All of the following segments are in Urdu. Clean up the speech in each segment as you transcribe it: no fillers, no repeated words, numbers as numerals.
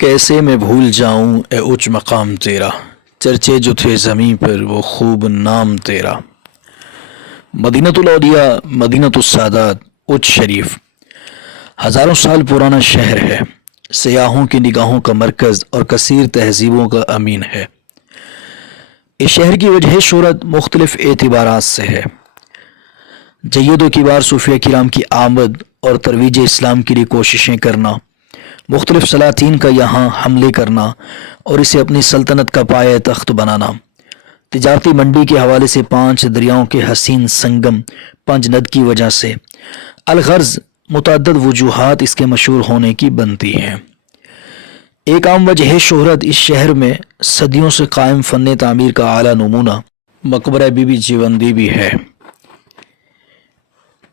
کیسے میں بھول جاؤں اے اونچ مقام تیرا، چرچے جو تھے زمیں پر وہ خوب نام تیرا۔ مدینۃ الاولیاء، مدینۃ السادات، اونچ شریف ہزاروں سال پرانا شہر ہے، سیاحوں کی نگاہوں کا مرکز اور کثیر تہذیبوں کا امین ہے۔ اس شہر کی وجہ شہرت مختلف اعتبارات سے ہے۔ جید و کبار صوفیہ کرام کی آمد اور ترویج اسلام کے لیے کوششیں کرنا، مختلف سلاطین کا یہاں حملے کرنا اور اسے اپنی سلطنت کا پایہ تخت بنانا، تجارتی منڈی کے حوالے سے 5 دریاؤں کے حسین سنگم پنج ند کی وجہ سے، الغرض متعدد وجوہات اس کے مشہور ہونے کی بنتی ہیں۔ ایک عام وجہ شہرت اس شہر میں صدیوں سے قائم فن تعمیر کا اعلیٰ نمونہ مقبرہ بی بی جیوندی بھی ہے۔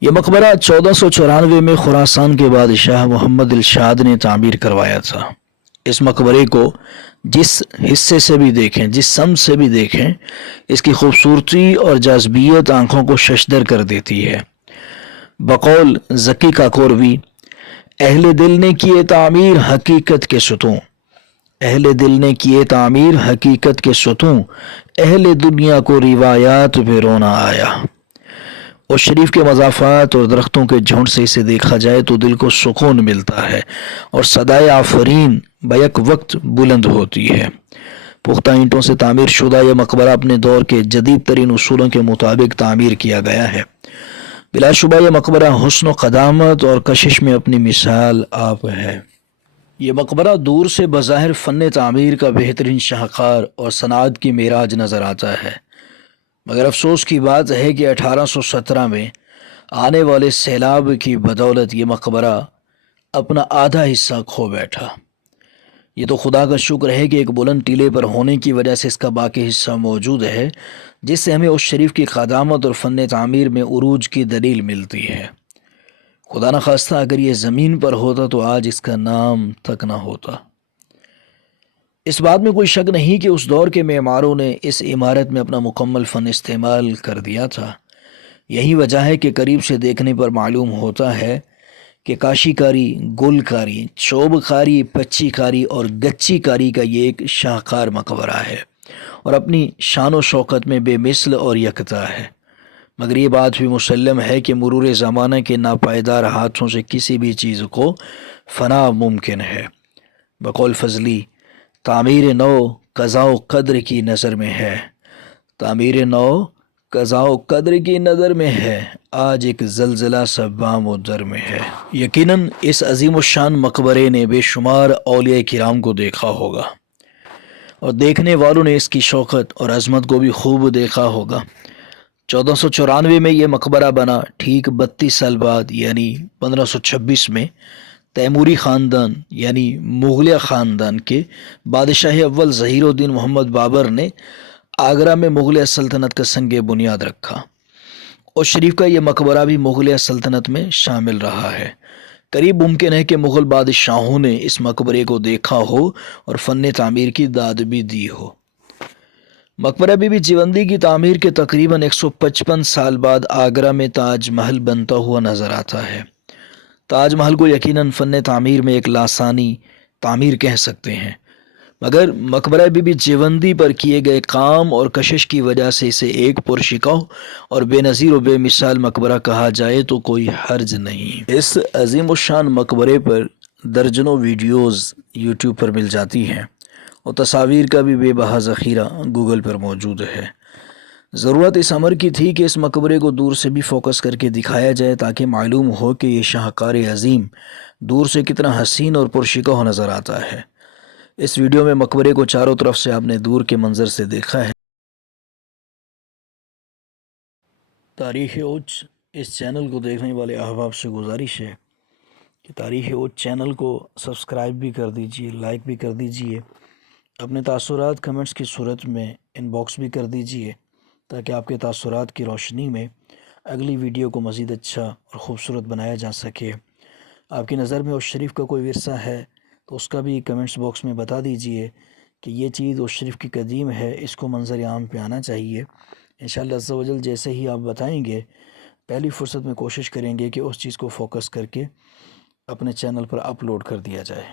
یہ مقبرہ 1494 میں خراسان کے بادشاہ محمد الشاد نے تعمیر کروایا تھا۔ اس مقبرے کو جس حصے سے بھی دیکھیں، جس سمت سے بھی دیکھیں، اس کی خوبصورتی اور جاذبیت آنکھوں کو ششدر کر دیتی ہے۔ بقول ذکی کاکوروی، اہل دل نے کیے تعمیر حقیقت کے ستون، اہل دل نے کیے تعمیر حقیقت کے ستون، اہل دنیا کو روایات پہ رونا آیا۔ اور شریف کے مضافات اور درختوں کے جھنڈ سے اسے دیکھا جائے تو دل کو سکون ملتا ہے اور صدائے آفرین بیک وقت بلند ہوتی ہے۔ پختہ اینٹوں سے تعمیر شدہ یہ مقبرہ اپنے دور کے جدید ترین اصولوں کے مطابق تعمیر کیا گیا ہے۔ بلا شبہ یہ مقبرہ حسن و قدامت اور کشش میں اپنی مثال آپ ہے۔ یہ مقبرہ دور سے بظاہر فن تعمیر کا بہترین شاہکار اور صنعت کی معراج نظر آتا ہے، مگر افسوس کی بات ہے کہ 1817 میں آنے والے سیلاب کی بدولت یہ مقبرہ اپنا آدھا حصہ کھو بیٹھا۔ یہ تو خدا کا شکر ہے کہ ایک بلند ٹیلے پر ہونے کی وجہ سے اس کا باقی حصہ موجود ہے، جس سے ہمیں اس شریف کی قدامت اور فن تعمیر میں عروج کی دلیل ملتی ہے۔ خدا نخواستہ اگر یہ زمین پر ہوتا تو آج اس کا نام تک نہ ہوتا۔ اس بات میں کوئی شک نہیں کہ اس دور کے معماروں نے اس عمارت میں اپنا مکمل فن استعمال کر دیا تھا۔ یہی وجہ ہے کہ قریب سے دیکھنے پر معلوم ہوتا ہے کہ کاشی کاری، گل کاری، چوب کاری، پچی کاری اور گچی کاری کا یہ ایک شاہکار مقبرہ ہے اور اپنی شان و شوکت میں بے مثل اور یکتا ہے۔ مگر یہ بات بھی مسلم ہے کہ مرور زمانہ کے ناپائیدار ہاتھوں سے کسی بھی چیز کو فنا ممکن ہے۔ بقول فضلی، تعمیر نو قضاء و قدر کی نظر میں ہے، تعمیر نو قضاء و قدر کی نظر میں ہے، آج ایک زلزلہ سب بام و در میں ہے۔ یقیناً اس عظیم الشان مقبرے نے بے شمار اولیاء کرام کو دیکھا ہوگا اور دیکھنے والوں نے اس کی شوکت اور عظمت کو بھی خوب دیکھا ہوگا۔ 1494 میں یہ مقبرہ بنا، ٹھیک 32 سال بعد یعنی 1526 میں تیموری خاندان یعنی مغلیہ خاندان کے بادشاہ اول ظہیر الدین محمد بابر نے آگرہ میں مغلیہ سلطنت کا سنگ بنیاد رکھا اور شریف کا یہ مقبرہ بھی مغلیہ سلطنت میں شامل رہا ہے۔ قریب ممکن ہے کہ مغل بادشاہوں نے اس مقبرے کو دیکھا ہو اور فن تعمیر کی داد بھی دی ہو۔ مقبرہ بی بی جیوندی کی تعمیر کے تقریباً 155 سال بعد آگرہ میں تاج محل بنتا ہوا نظر آتا ہے۔ تاج محل کو یقیناً فن تعمیر میں ایک لاسانی تعمیر کہہ سکتے ہیں، مگر مقبرہ بی بی جیوندی پر کیے گئے کام اور کشش کی وجہ سے اسے ایک پرشکوہ اور بے نظیر و بے مثال مقبرہ کہا جائے تو کوئی حرج نہیں۔ اس عظیم الشان مقبرے پر درجنوں ویڈیوز یوٹیوب پر مل جاتی ہیں اور تصاویر کا بھی بے بہا ذخیرہ گوگل پر موجود ہے۔ ضرورت اس امر کی تھی کہ اس مقبرے کو دور سے بھی فوکس کر کے دکھایا جائے تاکہ معلوم ہو کہ یہ شاہکار عظیم دور سے کتنا حسین اور پرشکوہ نظر آتا ہے۔ اس ویڈیو میں مقبرے کو چاروں طرف سے آپ نے دور کے منظر سے دیکھا ہے۔ تاریخ اوچ اس چینل کو دیکھنے والے احباب سے گزارش ہے کہ تاریخ اوچ چینل کو سبسکرائب بھی کر دیجئے، لائک بھی کر دیجئے، اپنے تاثرات کمنٹس کی صورت میں ان باکس بھی کر دیجئے تاکہ آپ کے تاثرات کی روشنی میں اگلی ویڈیو کو مزید اچھا اور خوبصورت بنایا جا سکے۔ آپ کی نظر میں اس شریف کا کوئی ورثہ ہے تو اس کا بھی کمنٹس باکس میں بتا دیجئے کہ یہ چیز اس شریف کی قدیم ہے، اس کو منظر عام پہ آنا چاہیے۔ انشاءاللہ عز و جل جیسے ہی آپ بتائیں گے پہلی فرصت میں کوشش کریں گے کہ اس چیز کو فوکس کر کے اپنے چینل پر اپلوڈ کر دیا جائے۔